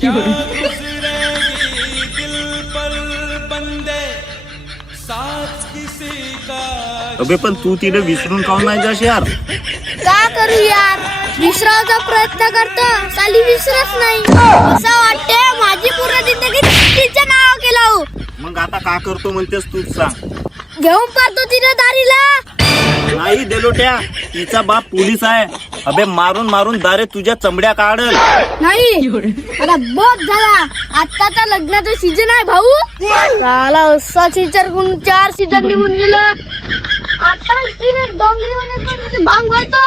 क्या गुजरेगी दिल पर बंदे साथ किसी का। अबे पण तू तिने विसरून काऊन नाही जाश यार? का करू यार, विसरायचा प्रयत्न करतो साली विसरत नाही. असं वाटते माझी पूर्ण जिंदगी तिच्या नाव केलं. मग आता का करतो म्हणतेस तूच सांग. घेऊन पाहतो तिने दारीला. नाही देलोट्या, तिचा बाप पोलीस आहे. अबे मारून मारून दारे तुझ्या चमड्या काढल. नाही आता बहुत झाला, आत्ताचा लग्नाचा सीजन आहे भाऊ. झाला असा सीजन कोण 4 सीजन निघून गेलं. आता तिने डोंगरी भांग घालतो.